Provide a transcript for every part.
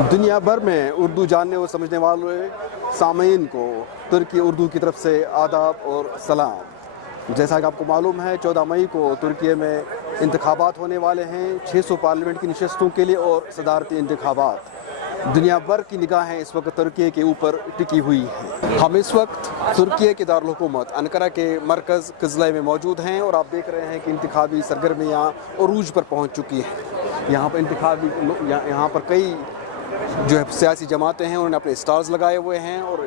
دنیا بھر میں اردو جاننے اور سمجھنے والے سامعین کو ترکی اردو کی طرف سے آداب اور سلام۔ جیسا کہ آپ کو معلوم ہے 14 مئی کو ترکی میں انتخابات ہونے والے ہیں 600 پارلیمنٹ کی نشستوں کے لیے اور صدارتی انتخابات۔ دنیا بھر کی نگاہیں اس وقت ترکی کے اوپر ٹکی ہوئی ہیں۔ ہم اس وقت ترکی کے دارالحکومت انقرہ کے مرکز قزلے میں موجود ہیں اور آپ دیکھ رہے ہیں کہ انتخابی سرگرمیاں عروج پر پہنچ چکی ہیں۔ یہاں پر کئی جو ہے سیاسی جماعتیں ہیں، انہوں نے اپنے اسٹالز لگائے ہوئے ہیں اور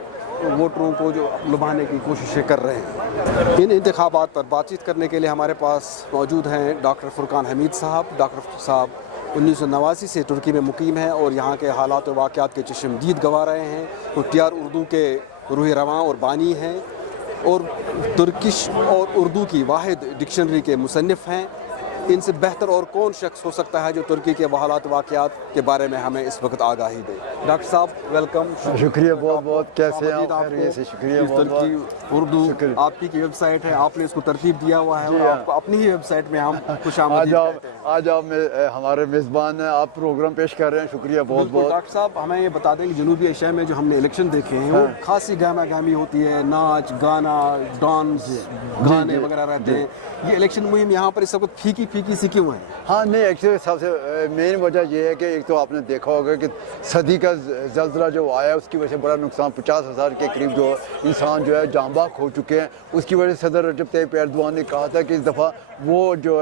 ووٹروں کو جو لبھانے کی کوششیں کر رہے ہیں۔ ان انتخابات پر بات چیت کرنے کے لیے ہمارے پاس موجود ہیں ڈاکٹر فرقان حمید صاحب۔ ڈاکٹر صاحب 1989 سے ترکی میں مقیم ہیں اور یہاں کے حالات و واقعات کے چشمدید گواہ رہے ہیں۔ وہ ٹی آر اردو کے روح رواں اور بانی ہیں اور ترکش اور اردو کی واحد ڈکشنری کے مصنف ہیں۔ ان سے بہتر اور کون شخص ہو سکتا ہے جو ترکی کے حالات واقعات کے بارے میں ہمیں اس وقت آگاہی دے۔ ڈاکٹر صاحب ویلکم، شکریہ بہت بہت، کیسے ہیں آپ؟ شکریہ بہت بہت۔ ترکی اردو آپ کی ویب سائٹ ہے، آپ نے اس کو ترتیب دیا ہوا ہے اور آپ کو اپنی ہی ویب سائٹ میں ہم خوش آمدید کہتے ہیں۔ آج آپ ہمارے میزبان ہیں، آپ پروگرام پیش کر رہے ہیں، شکریہ بہت بہت۔ ڈاکٹر صاحب ہمیں یہ بتا دیں کہ جنوبی ایشیا میں جو ہم نے الیکشن دیکھے ہیں وہ خاصی گہما گہمی ہوتی ہے، ناچ گانا ڈانس گانے وغیرہ رہتے ہیں۔ یہ الیکشن مہم یہاں پر اس وقت پھیکی پھیکی سی کیوں ہے؟ ہاں نہیں، ایکچولی سب سے مین وجہ یہ ہے کہ ایک تو آپ نے دیکھا ہوگا کہ صدی کا زلزلہ جو آیا اس کی وجہ سے بڑا نقصان، 50,000 کے قریب جو انسان جو ہے جاں بحق ہو چکے ہیں۔ اس کی وجہ سے صدر رجب طیب ایردوان نے کہا تھا کہ اس دفعہ وہ جو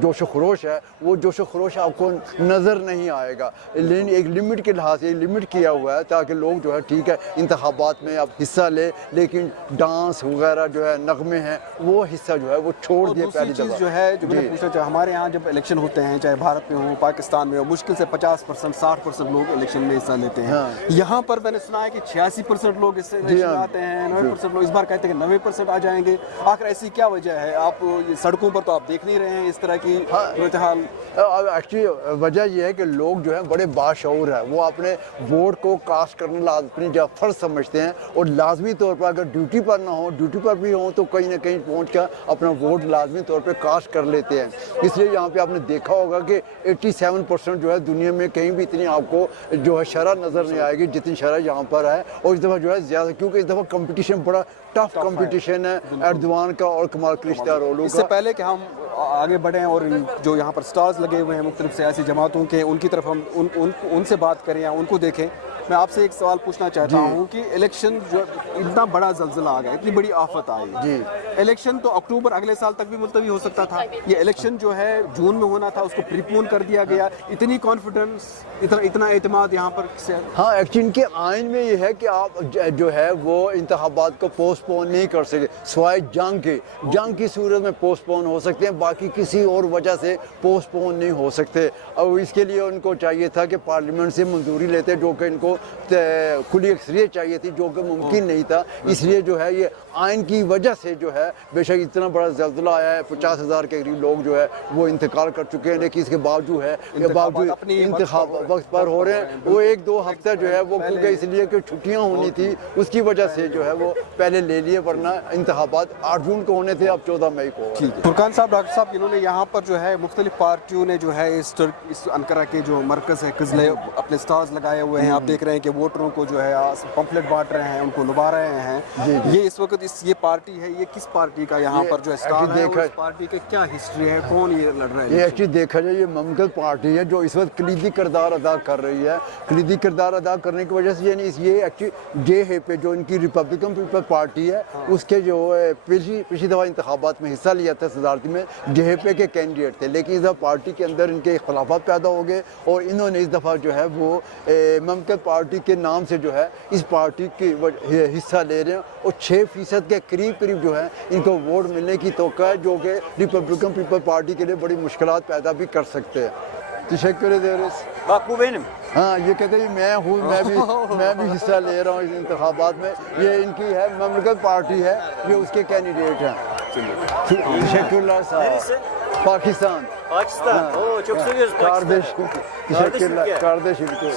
جوش و خروش ہے، وہ جوش و خروش آپ کو نظر نہیں آئے گا، لیکن ایک لمٹ کے لحاظ سے لمٹ کیا ہوا ہے تاکہ لوگ جو ہے ٹھیک ہے انتخابات میں اب حصہ لے، لیکن ڈانس وغیرہ جو ہے نغمے ہیں وہ حصہ جو ہے وہ چھوڑ دیے پہلی دفعہ۔ جو ہے جو میں نے پوچھنا چاہا، ہمارے یہاں جب الیکشن ہوتے ہیں چاہے بھارت میں ہو پاکستان میں ہو، مشکل سے 50% 60% لوگ الیکشن میں حصہ لیتے ہیں۔ یہاں پر میں نے سنا ہے کہ 86% لوگ اس سے الیکشن آتے ہیں، 90% لوگ اس بار کہتے ہیں کہ 90% آ جائیں گے۔ آخر ایسی کیا وجہ ہے؟ آپ سڑکوں پر تو آپ دیکھ نہیں رہے ہیں اس طرح کی صورتحال؟ ایکچولی وجہ یہ ہے کہ لوگ جو ہیں بڑے باشعور ہیں، وہ اپنے ووٹ کو کاسٹ کرنا اپنی جب فرض سمجھتے ہیں اور لازمی طور پر اگر ڈیوٹی پر نہ ہو، ڈیوٹی پر بھی ہوں تو کہیں نہ کہیں پہنچ کر اپنا ووٹ لازمی طور پہ کاسٹ کر لیتے ہیں۔ اس لیے یہاں پہ آپ نے دیکھا ہوگا کہ 87% جو ہے دنیا میں کہیں بھی اتنی آپ کو جو ہے شرح نظر نہیں آئے گی جتنی شرح یہاں پر ہے، اور اس دفعہ جو ہے زیادہ، کیونکہ اس دفعہ کمپٹیشن بڑا ٹف کمپٹیشن ہے ایردوان کا اور کمال کلچدارولو کا۔ اس سے پہلے کہ ہم آگے بڑھیں اور جو یہاں پر سٹارز لگے ہوئے ہیں مختلف سیاسی جماعتوں کے، ان کی طرف ہم ان سے بات کریں یا ان کو دیکھیں، میں آپ سے ایک سوال پوچھنا چاہتا ہوں کہ الیکشن جو اتنا بڑا زلزلہ آ گیا، اتنی بڑی آفت آئی، الیکشن تو اکتوبر اگلے سال تک بھی ملتوی ہو سکتا تھا، یہ الیکشن جو ہے جون میں ہونا تھا، اس کو پری پون کر دیا گیا۔ اتنی کانفیڈنس، اتنا اعتماد یہاں پر سے؟ ہاں ایکچولی ان کے آئین میں یہ ہے کہ آپ جو ہے وہ انتخابات کو پوسٹ پون نہیں کر سکتے سوائے جنگ کی صورت میں پوسٹ پون ہو سکتے ہیں، باقی کسی اور وجہ سے پوسٹ پون نہیں ہو سکتے۔ اور اس کے لیے ان کو چاہیے تھا کہ پارلیمنٹ سے منظوری لیتے، جو کہ ان کو کھلی اکثریت چاہیے تھی، جو کہ ممکن نہیں تھا۔ اس لیے جو ہے یہ آئین کی وجہ سے جو ہے بے شک اتنا بڑا زلزلہ آیا ہے، 50,000 کے قریب لوگ جو ہے وہ انتقال کر چکے ہیں، لیکن اس کے باوجود انتخاب وقت پر ہو رہے ہیں۔ وہ 1-2 ہفتہ جو ہے وہ کیونکہ اس لیے کہ چھٹیاں ہونی تھی اس کی وجہ سے جو ہے وہ پہلے لے لیے، ورنہ انتخابات 8 جون کو ہونے تھے، اب 14 مئی کو۔ فرقان صاحب، ڈاکٹر صاحب، انہوں نے یہاں پر جو ہے مختلف پارٹیوں نے جو ہے اس انقرہ کے جو مرکز ہے قزلے اپنے سٹارز لگائے ہوئے ہیں۔ آپ دیکھ رہے ہیں کہ ووٹروں کو جو ہے پمفلٹ بانٹ رہے ہیں، ان کو لبا رہے ہیں۔ یہ اس وقت یہ پارٹی ہے، یہ کس پارٹی کا یہاں پر جو اسٹار ہے، اس پارٹی کی کیا ہسٹری ہے، کون یہ لڑ رہا ہے؟ یہ ایکچولی دیکھا جائے یہ مملکت پارٹی ہے جو اس وقت کلیدی کردار ادا کر رہی ہے۔ کلیدی کردار ادا کرنے کی وجہ سے یعنی یہ ایکچولی جے ہے پہ جو ان کی ریپبلکن پیپل پارٹی ہے، اس کے جو پچھلی دفعہ انتخابات میں حصہ لیا تھا صدارتی میں، جے پے کے کینڈیڈیٹ تھے، لیکن اس دفعہ پارٹی کے اندر ان کے اختلافات پیدا ہو گئے اور انہوں نے اس دفعہ جو ہے وہ مملکت پارٹی کے نام سے جو ہے اس پارٹی کی حصہ لے رہے ہیں اور 6% کے قریب جو ہے ان کو ووٹ ملنے کی توقع ہے، جو کہ ریپبلکن پیپل پارٹی کے لیے بڑی مشکلات پیدا بھی کر سکتے ہیں۔ تشکر دیرس ہاں یہ کہتے ہیں میں ہوں، میں بھی حصہ لے رہا ہوں اس انتخابات میں۔ یہ ان کی ہے مملکت پارٹی ہے، یہ اس کے کینڈیڈیٹ ہیں۔ تشکر اللہ صاحب۔ Pakistan. Pakistan. Oo, çok seviyoruz Kardeş. Pakistan'ı. Teşekkürler. Kardeş ülke.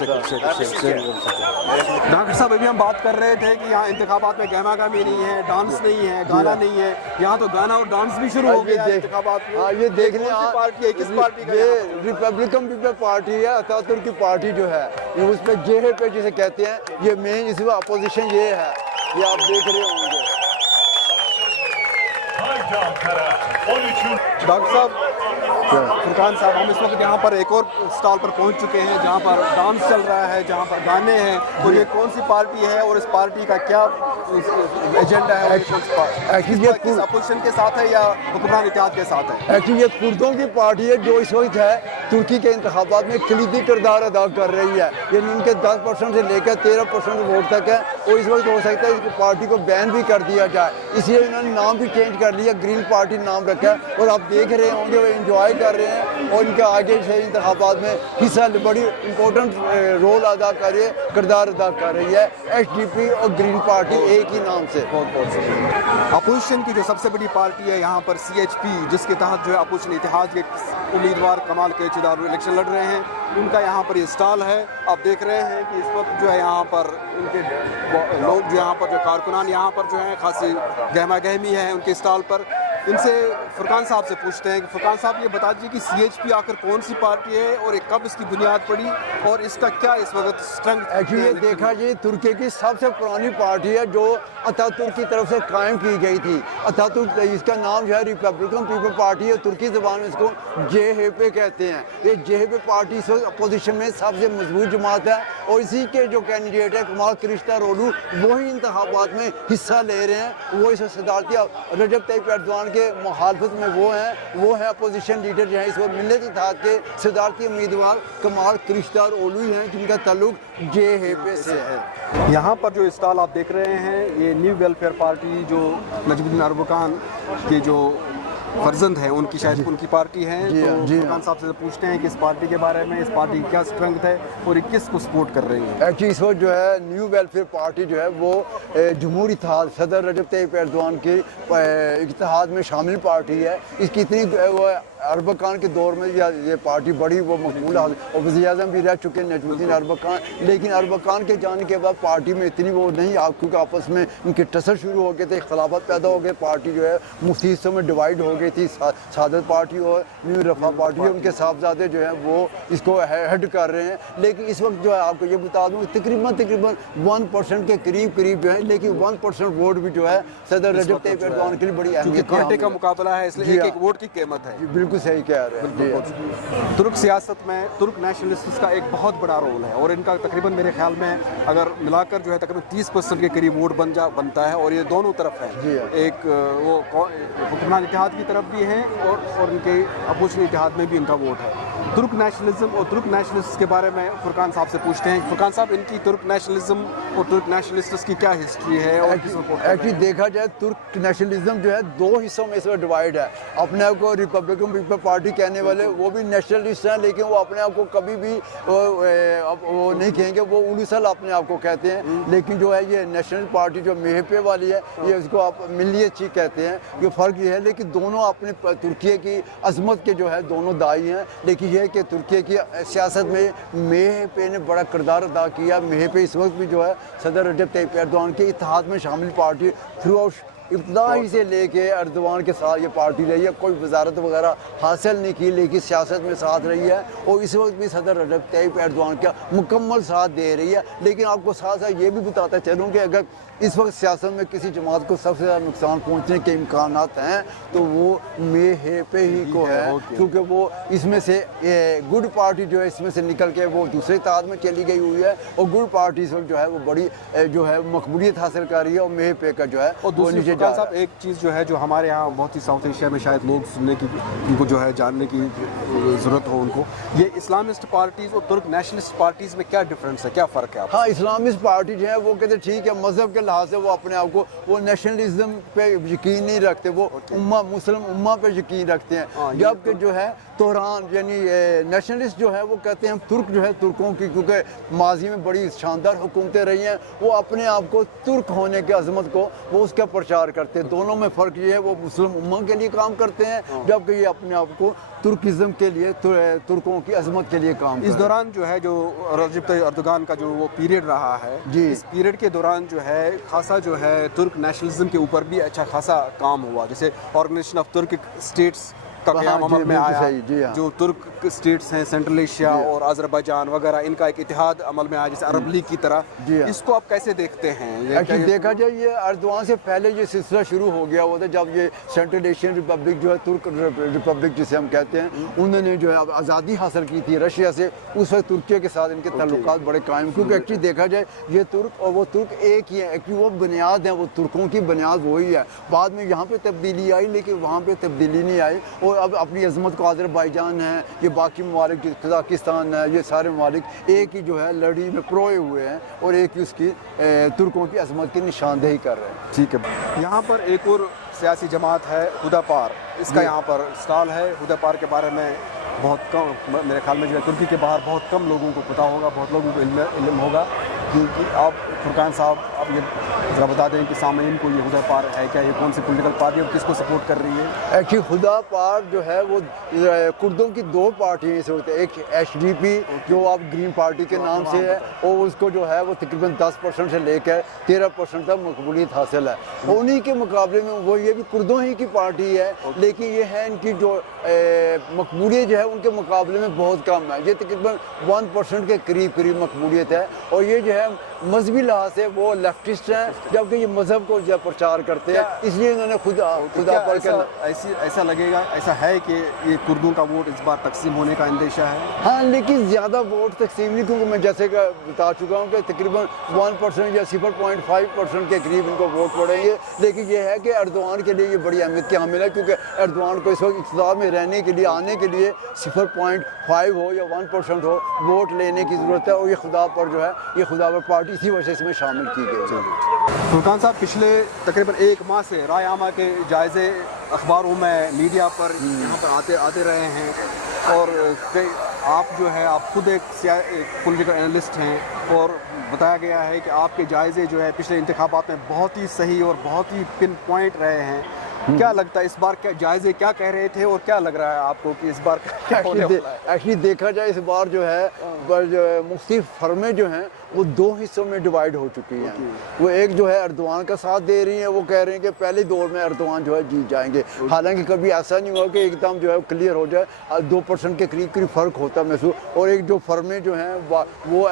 Doctor साहब अभी हम बात कर रहे थे कि यहाँ इंतखाबात में गहमा गहमी नहीं है, डांस नहीं है, गाना नहीं है। यहाँ तो गाना और डांस भी शुरू हो गया है इंतखाबात में। हाँ, ये देखने कौन सी पार्टी है, किस पार्टी का? ये रिपब्लिकन पीपल पार्टी है, अतातुर्क की पार्टी जो है, ये उसमें JHP जिसे कहते हैं, ये मेन इसमें अपोजिशन ये है, ये आप देख रहे होंगे। डॉक्टर साहब, फुरकान साहब, हम इस वक्त यहाँ पर एक और स्टॉल पर पहुँच चुके हैं जहाँ पर डांस चल रहा है, जहाँ पर गाने हैं। तो ये कौन सी पार्टी है और इस पार्टी का क्या एजेंडा है? Actually ये किस अपोजिशन के साथ है या हुक्मरान इत्तेहाद के साथ है? एक्चुअली ये कुर्दों की पार्टी है जो इस वक्त है तुर्की के इंतखाबात में कलीदी किरदार अदा कर रही है। यानी इनके 10% से लेकर 13% वोट तक है और इस वक्त हो सकता है इस पार्टी को बैन भी कर दिया जाए, इसलिए इन्होंने नाम भी चेंज कर लिया, ग्रीन पार्टी नाम रखा है। और आप देख रहे होंगे वो एंजॉय कर रहे हैं और इनके आगे से इंतखाबात में हिस्सा बड़ी इंपॉर्टेंट रोल अदा कर रही है, किरदार अदा कर रही है SDP और ग्रीन पार्टी एक ही नाम से। अपोजिशन की जो सबसे बड़ी पार्टी है यहाँ पर CHP, जिसके तहत जो है अपोजिशन इत्तेहाद के उम्मीदवार कमाल केचदार इलेक्शन लड़ रहे हैं, उनका यहाँ पर ये स्टॉल है। आप देख रहे हैं कि इस वक्त जो है यहाँ पर उनके लोग जो यहाँ पर जो कारकुनान यहाँ पर जो है खासी गहमा गहमी है उनके स्टॉल पर। इनसे फुरकान साहब से पूछते हैं कि फुरकान साहब ये बता दीजिए कि CHP आखिर कौन सी पार्टी है और ये कब इसकी बुनियाद पड़ी और इसका क्या इस वक्त स्ट्रेंथ? एक्चुअली देखा जी, तुर्की की सबसे पुरानी पार्टी है जो अतातुर्क की तरफ से कायम की गई थी। अतातुर्क, इसका नाम जो है रिपब्लिकन पीपल पार्टी है, तुर्की ज़बान में इसको JHP कहते हैं। ये JHP पार्टी इस वक्त अपोजिशन में सबसे मजबूत जमात है और इसी के जो कैंडिडेट है कमाल किलिचदारोगलू, वही इंतखाबात में हिस्सा ले रहे हैं। वो इस सदारती रजब तय्यिप एर्दोगान के मुखालफत में वो है अपोजिशन लीडर जो है इस वक्त मिल्लत इत्तेहाद के सदारती उम्मीदवार कमाल किलिचदारोगलू हैं, जिनका ताल्लुक JHP से है। यहाँ पर जो स्टॉल आप देख रहे हैं ये न्यू वेलफेयर पार्टी जो नजमुद्दीन अरबकान के जो फर्जंद है उनकी शायद उनकी पार्टी है। जी तो हाँ, जी हाँ। फुरकान साहब से पूछते हैं कि इस पार्टी के बारे में, इस पार्टी की क्या स्ट्रेंथ है और ये किस को सपोर्ट कर रही है? एक्चुअली इस वक्त जो है न्यू वेलफेयर पार्टी जो है वो जमहूरी इत्तेहाद सदर रजब तय्यिप एर्दोगान के इत्तेहाद में शामिल पार्टी है। इसकी इतनी वो अरबकान के दौर में ये पार्टी बड़ी वो मकबूल वज़ीर-ए-आज़म भी रह चुके नजमुद्दीन अरबकान, लेकिन अरबकान के जाने के बाद पार्टी में इतनी वो नहीं, क्योंकि आपस में इनके टसर शुरू हो गए थे, इख्तलाफत पैदा हो गए, पार्टी जो है मुख्तलिफ हिस्सों में डिवाइड हो गई थी। सादत पार्टी और न्यू रफा पार्टी, उनके साहबजादे जो हैं वो इसको हेड कर रहे हैं। लेकिन इस वक्त जो है आपको ये बता दूँ तकरीबन 1% के करीब जो है, लेकिन 1% वोट भी जो है सदर रजब तय्यिप एर्दोगान के लिए बड़ी अहमियत घंटे का मुकाबला है, इसलिए एक वोट की कीमत है। बिल्कुल सही कह रहे हैं। तुर्क सियासत में तुर्क नेशनलिस्ट का एक बहुत बड़ा रोल है और इनका तकरीबन मेरे ख्याल में अगर मिलाकर जो है तकरीबन 30% के करीब वोट बनता है और ये दोनों तरफ है। एक वो हुक्मरान इत्तेहाद की तरफ भी है और उनके अपोजिशन इत्तेहाद में भी उनका वोट है। तुर्क नेशनलिज्म और तुर्क नेशनलिस्ट के बारे में फुरकान साहब से पूछते हैं। फुरकान साहब, इनकी तुर्क नेशनलिज्म और तुर्क नेशनलिस्ट की क्या हिस्ट्री है और किस सपोर्ट? एक्चुअली देखा जाए तुर्क नेशनलिज्म जो है दो हिस्सों में इसमें डिवाइड है। अपने आप को रिपब्लिकन पीपल पार्टी कहने वाले वो भी नेशनलिस्ट हैं, लेकिन वो अपने आप को कभी भी वो नहीं कहेंगे, वो उलूसल अपने आप को कहते हैं। लेकिन जो है ये नेशनल पार्टी जो MHP वाली है, ये उसको आप मिल्लियतची कहते हैं। ये फ़र्क ये है, लेकिन दोनों अपने तुर्की की अजमत के जो है दोनों दाई हैं। लेकिन ये कि तुर्की की सियासत में MHP ने बड़ा किरदार अदा किया। MHP इस वक्त भी जो है सदर रजब तय्यिप एर्दोगान के इत्तेहाद में शामिल पार्टी थ्रू आउट इब्तदाई से लेके एर्दोगान के साथ ये पार्टी रही है। कोई वजारत वगैरह हासिल नहीं की, लेकिन सियासत में साथ रही है और इस वक्त भी सदर रजब तय्यिप एर्दोगान का मुकम्मल साथ दे रही है। लेकिन आपको साथ साथ ये भी बताता चलूँ कि अगर इस वक्त सियासत में किसी जमात को सबसे ज़्यादा नुकसान पहुँचने के इम्कानात हैं तो वो MHP ही को है, क्योंकि वो इसमें से गुड पार्टी जो है इसमें से निकल के वो दूसरे इत्तेहाद में चली गई हुई है और गुड पार्टी इस वक्त जो है वो बड़ी जो है मकबूलियत हासिल कर रही है और MHP का जो है वो नीचे जा रहा है। एक चीज़ जो है जो हमारे यहाँ बहुत ही साउथ एशिया में शायद लोग सुनने की, उनको जो है जानने की ज़रूरत हो उनको, ये इस्लामिस्ट पार्टीज़ और तुर्क नेशनलिस्ट पार्टीज़ में क्या डिफरेंस है, क्या फ़र्क है? हाँ, इस्लामिस्ट पार्टी जो है वो कहते ठीक है मज़हब के लिहाज से वो अपने आप को वो नेशनलिज्म पे यकीन नहीं रखते, वो मुस्लिम उम्मा पे यकीन रखते हैं। जबकि जो है तोरान यानी नेशनलिस्ट जो है वो कहते हैं तुर्क जो है तुर्कों की, क्योंकि माजी में बड़ी शानदार हुकूमतें रही हैं, वो अपने आप को तुर्क होने की अजमत को वो उसका प्रचार کرتے ہیں. दोनों में फ़र्क ये है वो मुस्लिम उम्मा के लिए काम करते हैं, जबकि ये अपने आप को तुर्किज़म के लिए तुर्कों की अजमत के लिए काम इस दौरान जो है जो रजब तैयब अर्दोगान का जो वो पीरियड रहा है जी. इस पीरियड के दौरान जो है खासा जो है तुर्क नेशनलिज्म के ऊपर भी अच्छा खासा काम हुआ. जैसे ऑर्गेनाइजेशन ऑफ तुर्क स्टेट्स का हाँ, क़याम जी, अमल में बिल्कुल आया. सही, जी हाँ. जो तुर्क स्टेट्स हैं सेंट्रल एशिया और अजरबैजान वगैरह इनका एक इतिहाद अमल में आया जैसे अरब लीग की तरह. जी हाँ. इसको आप कैसे देखते हैं? एक्चुअली देखा जाए ये अर्दवान से पहले ये सिलसिला शुरू हो गया हुआ था जब ये सेंट्रल एशियन रिपब्लिक जो है तुर्क रिपब्लिक जिसे हम कहते हैं उन्होंने जो है आज़ादी हासिल की थी रशिया से. उस वक्त तुर्की के साथ इनके ताल्लुकात बड़े कायम, क्योंकि एक्चुअली देखा जाए ये तुर्क और वो तुर्क एक ही है. एक्चुअली वो बुनियाद है, वो तुर्कों की बुनियाद वही है. बाद में यहाँ पे तब्दीली आई लेकिन वहाँ पे तब्दीली नहीं आई और अब अपनी अजमत को अज़रबैजान है, ये बाकी ममालिक कज़ाकिस्तान है, ये सारे ममालिक एक ही जो है लड़ी में परोए हुए हैं और एक ही उसकी तुर्कों की अजमत की निशानदेही कर रहे हैं. ठीक है. यहाँ पर एक और सियासी जमात है हुदापार, इसका यहाँ पर स्टॉल है. हुदापार के बारे में बहुत कम मेरे ख्याल में जो है तुर्की के बाहर बहुत कम लोगों को पता होगा, बहुत लोगों को इल्म होगा. क्योंकि आप फुरकान साहब आप ये ज़रा बता दें कि सामीन को ये हुदापार है क्या, ये कौन सी पॉलिटिकल पार्टी है और किसको सपोर्ट कर रही है? एक्चुअली हुदापार जो है वो कुर्दों की दो पार्टियाँ से होती है. एक HDP जो आप ग्रीन पार्टी के नाम से है और उसको जो है वो तकरीबन 10% से लेकर 13% तक मकबूलियत हासिल है. उन्हीं के मुकाबले में वो ये भी कुर्दों ही की पार्टी है लेकिन ये है इनकी जो मकबूलियत जो है उनके मुकाबले में बहुत कम है. ये तकरीबन 1% के करीब मकबूलियत है और ये जो है मजहबी लिहाज से वो लेफ्टिस्ट हैं जबकि ये मजहब को जो प्रचार करते हैं, इसलिए इन्होंने खुदा पर ऐसा लगेगा, ऐसा है कि ये कुर्दों का वोट इस बार तकसीम होने का अंदेशा है. हाँ, लेकिन ज़्यादा वोट तकसीम नहीं, क्योंकि मैं जैसे कि बता चुका हूँ कि तकरीबन 1% या 0.5% के करीब इनको वोट पड़ेंगे. लेकिन ये है कि अर्दवान के लिए ये बड़ी अहमियत की हामिल है क्योंकि अर्दवान को इस वक्त इक़्तिदार में रहने के लिए आने के लिए 0.5 हो या 1% हो वोट लेने की ज़रूरत है और ये खुदा पर जो है ये खुदा पर पार्टी इसी वजह से इसमें शामिल की गई है. फुरकान साहब पिछले तकरीबन 1 माह से राय आमा के जायज़े अखबारों में मीडिया पर यहाँ पर आते रहे हैं और आप जो है आप खुद एक पॉलिटिकल एनालिस्ट हैं और बताया गया है कि आपके जायज़े जो है पिछले इंतखाबात में बहुत ही सही और बहुत ही पिन पॉइंट रहे हैं. क्या लगता है इस बार क्या जायज़े क्या कह रहे थे और क्या लग रहा है आपको कि इस बार क्या होने वाला है? एक्चुअली देखा जाए इस बार जो है मुख्तलिफ फर्में जो हैं वो 2 हिस्सों में डिवाइड हो चुकी हैं. वो एक जो है अर्दवान का साथ दे रही हैं, वो कह रहे हैं कि पहले दौर में अर्दवान जो है जीत जाएंगे. हालांकि कभी ऐसा नहीं हुआ कि एकदम जो है क्लियर हो जाए. 2% के करीब फ़र्क होता महसूस. और एक जो फर्में जो हैं वो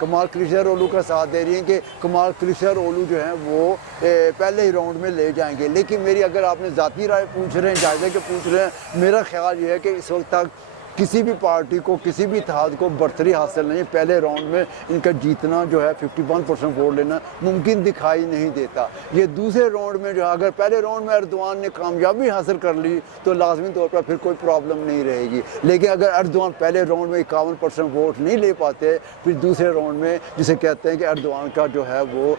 कमाल क्लिशदारोग्लू का साथ दे रही हैं कि कमाल क्लिशदारोग्लू जो है वो पहले ही राउंड में ले जाएंगे. लेकिन मेरी अगर आपने ज़ाती राय पूछ रहे हैं, जायज़े के पूछ रहे हैं, मेरा ख्याल ये है कि इस वक्त तक किसी भी पार्टी को किसी भी इत्तेहाद को बरतरी हासिल नहीं. पहले राउंड में इनका जीतना जो है 51% वोट लेना मुमकिन दिखाई नहीं देता. ये दूसरे राउंड में जो है अगर पहले राउंड में अर्दवान ने कामयाबी हासिल कर ली तो लाजमी तौर पर फिर कोई प्रॉब्लम नहीं रहेगी. लेकिन अगर अर्दवान पहले राउंड में 51% वोट नहीं ले पाते फिर दूसरे राउंड में जिसे कहते हैं कि अर्दवान का जो है वो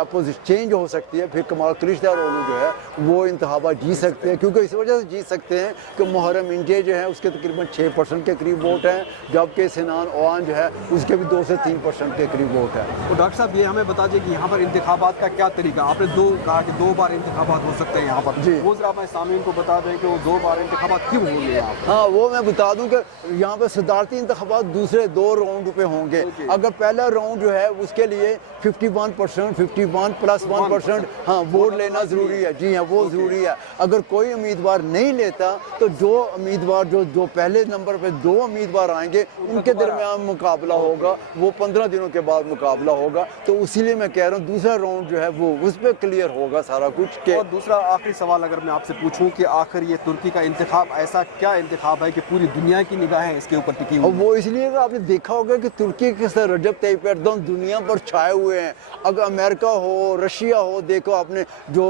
अपोजिट चेंज हो सकती है. फिर कमाल क्लिशदारोग्लू जो है वो इंतखाबात जीत सकते हैं क्योंकि इस वजह से जीत सकते हैं कि मुहर्रम इंजे जो है उसके तकरीबन 6% के करीब वोट हैं जबकि सिनान ओआन जो है उसके भी 2 से 3% के करीब वोट है. तो डॉक्टर साहब ये हमें बता दें कि यहाँ पर इंतखाबात का क्या तरीका. आपने कहा कि 2 बार इंतखाबात हो सकते हैं यहाँ पर जी. वो ज़रा मैं सामीन को बता दें कि वो 2 बार इंतखाबात क्यों होंगे यहाँ पर. हाँ, वो मैं बता दूं कि यहाँ पर सदारती इंतखाबात दूसरे 2 राउंड पे होंगे. अगर पहला राउंड जो है उसके लिए 51% 51 + 1% हाँ वोट लेना ज़रूरी है. जी हाँ, वो ज़रूरी है. अगर कोई उम्मीदवार नहीं लेता तो जो उम्मीदवार जो पहले नंबर पे 2 उम्मीदवार आएंगे उनके दरमियान मुकाबला होगा. वो 15 दिनों के बाद मुकाबला होगा. तो इसीलिए मैं कह रहा हूँ दूसरा राउंड जो है वो उस पर क्लियर होगा सारा कुछ के. और दूसरा आखिरी सवाल अगर मैं आपसे पूछूं कि आखिर ये तुर्की का इंतखाब ऐसा क्या इंतखाब है कि पूरी दुनिया की निगाहें इसके ऊपर टिकी हुई और वो इसलिए कि आपने देखा होगा कि तुर्की के साथ रजब तैयब एर्दोगान दुनिया पर छाए हुए हैं. अगर अमेरिका हो, रशिया हो, देखो आपने जो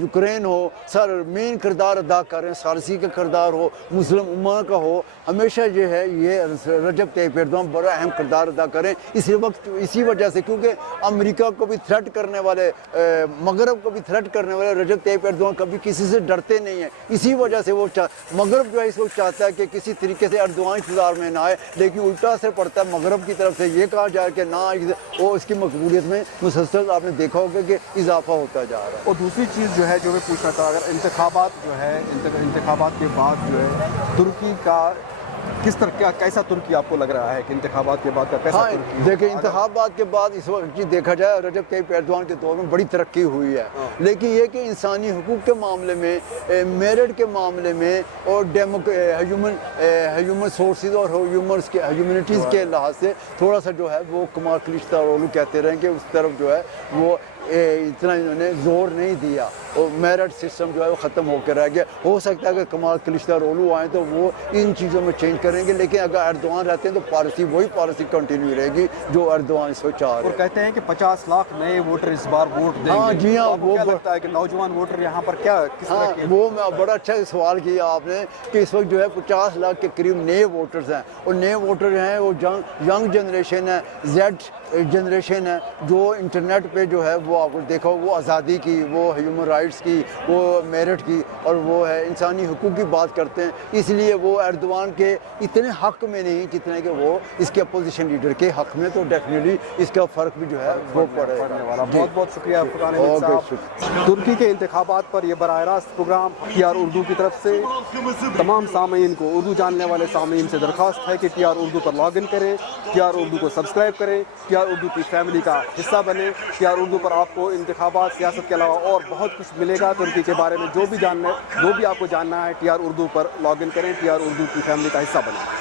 यूक्रेन हो, सर मेन किरदार अदा कर रहे हैं. सारसी का किरदार हो, मुस्लिम उम्मा का हो, ہمیشہ جو ہے یہ رجب طیب ایردوان بڑا اہم کردار ادا کریں اسی وجہ سے، کیونکہ امریکہ کو بھی تھریٹ کرنے والے، مغرب کو بھی تھریٹ کرنے والے رجب طیب ایردوان کبھی کسی سے ڈرتے نہیں ہیں. اسی وجہ سے وہ مغرب جو ہے اس وقت چاہتا ہے کہ کسی طریقے سے ایردوان اقتدار میں نہ آئے، لیکن الٹا اثر پڑتا ہے مغرب کی طرف سے یہ کہا جائے کہ نہ، وہ اس کی مقبولیت میں مسلسل آپ نے دیکھا ہوگا کہ اضافہ ہوتا جا رہا ہے. اور دوسری چیز جو ہے جو میں پوچھنا تھا، اگر انتخابات جو ہے انتخابات کے بعد جو ہے ترکی کا کس طرح کیسا ترکی آپ کو لگ رہا ہے کہ انتخابات کے بعد کا کیسا ترکی؟ دیکھیں انتخابات کے بعد اس وقت دیکھا جائے رجب طیب ایردوان کے دور میں بڑی ترقی ہوئی ہے، لیکن یہ کہ انسانی حقوق کے معاملے میں، میرٹ کے معاملے میں، اور ہیومن سورسز اور ہیومنٹیز کے لحاظ سے تھوڑا سا جو ہے وہ کمال کلچدارولو کہتے رہیں کہ اس طرف جو ہے وہ اتنا انہوں نے زور نہیں دیا، اور میرٹ سسٹم جو ہے وہ ختم ہو کے رہ گیا. ہو سکتا ہے کہ کمال کلچدارولو آئیں تو وہ ان چیزوں میں چینج کریں گے، لیکن اگر ایردوان رہتے ہیں تو وہی پالیسی کنٹینیو رہے گی جو ایردوان اس وقت چاہ رہے ہیں. اور کہتے ہیں کہ 50 لاکھ نئے ووٹر اس بار ووٹ دیں گے. ہاں جی ہاں، وہ کیا لگتا ہے کہ نوجوان ووٹر یہاں پر کیا کس طرح کے؟ وہ بڑا اچھا سوال کیا آپ نے کہ اس وقت جو ہے 50 لاکھ کے قریب نئے ووٹرز ہیں، اور نئے ووٹر ہیں وہ ینگ جنریشن ہے، زیڈ جنریشن ہے، جو انٹرنیٹ پہ جو ہے وہ آپ کو دیکھا وہ آزادی کی، وہ ہیومن رائٹس کی، وہ میرٹ کی، اور وہ ہے انسانی حقوق کی بات کرتے ہیں. اس لیے وہ ایردوان کے اتنے حق میں نہیں جتنے کہ وہ اس کے اپوزیشن لیڈر کے حق میں، تو ڈیفینیٹلی اس کا فرق بھی جو ہے وہ پڑے گا. بہت بہت شکریہ فرقان احمد صاحب. ترکی کے انتخابات پر یہ براہ راست پروگرام ٹی آر اردو کی طرف سے تمام سامعین کو، اردو جاننے والے سامعین سے درخواست ہے کہ T R Urdu per log in کریں، ٹی آر اردو کو سبسکرائب کریں، ٹی آر اردو کی فیملی کا حصہ بنیں. ٹی آر اردو پر آپ کو انتخابات، سیاست کے علاوہ اور بہت کچھ ملے گا. ترکی کے بارے میں جو بھی آپ کو جاننا ہے T R Urdu per log in کریں، ٹی آر اردو کی فیملی کا حصہ بنیں.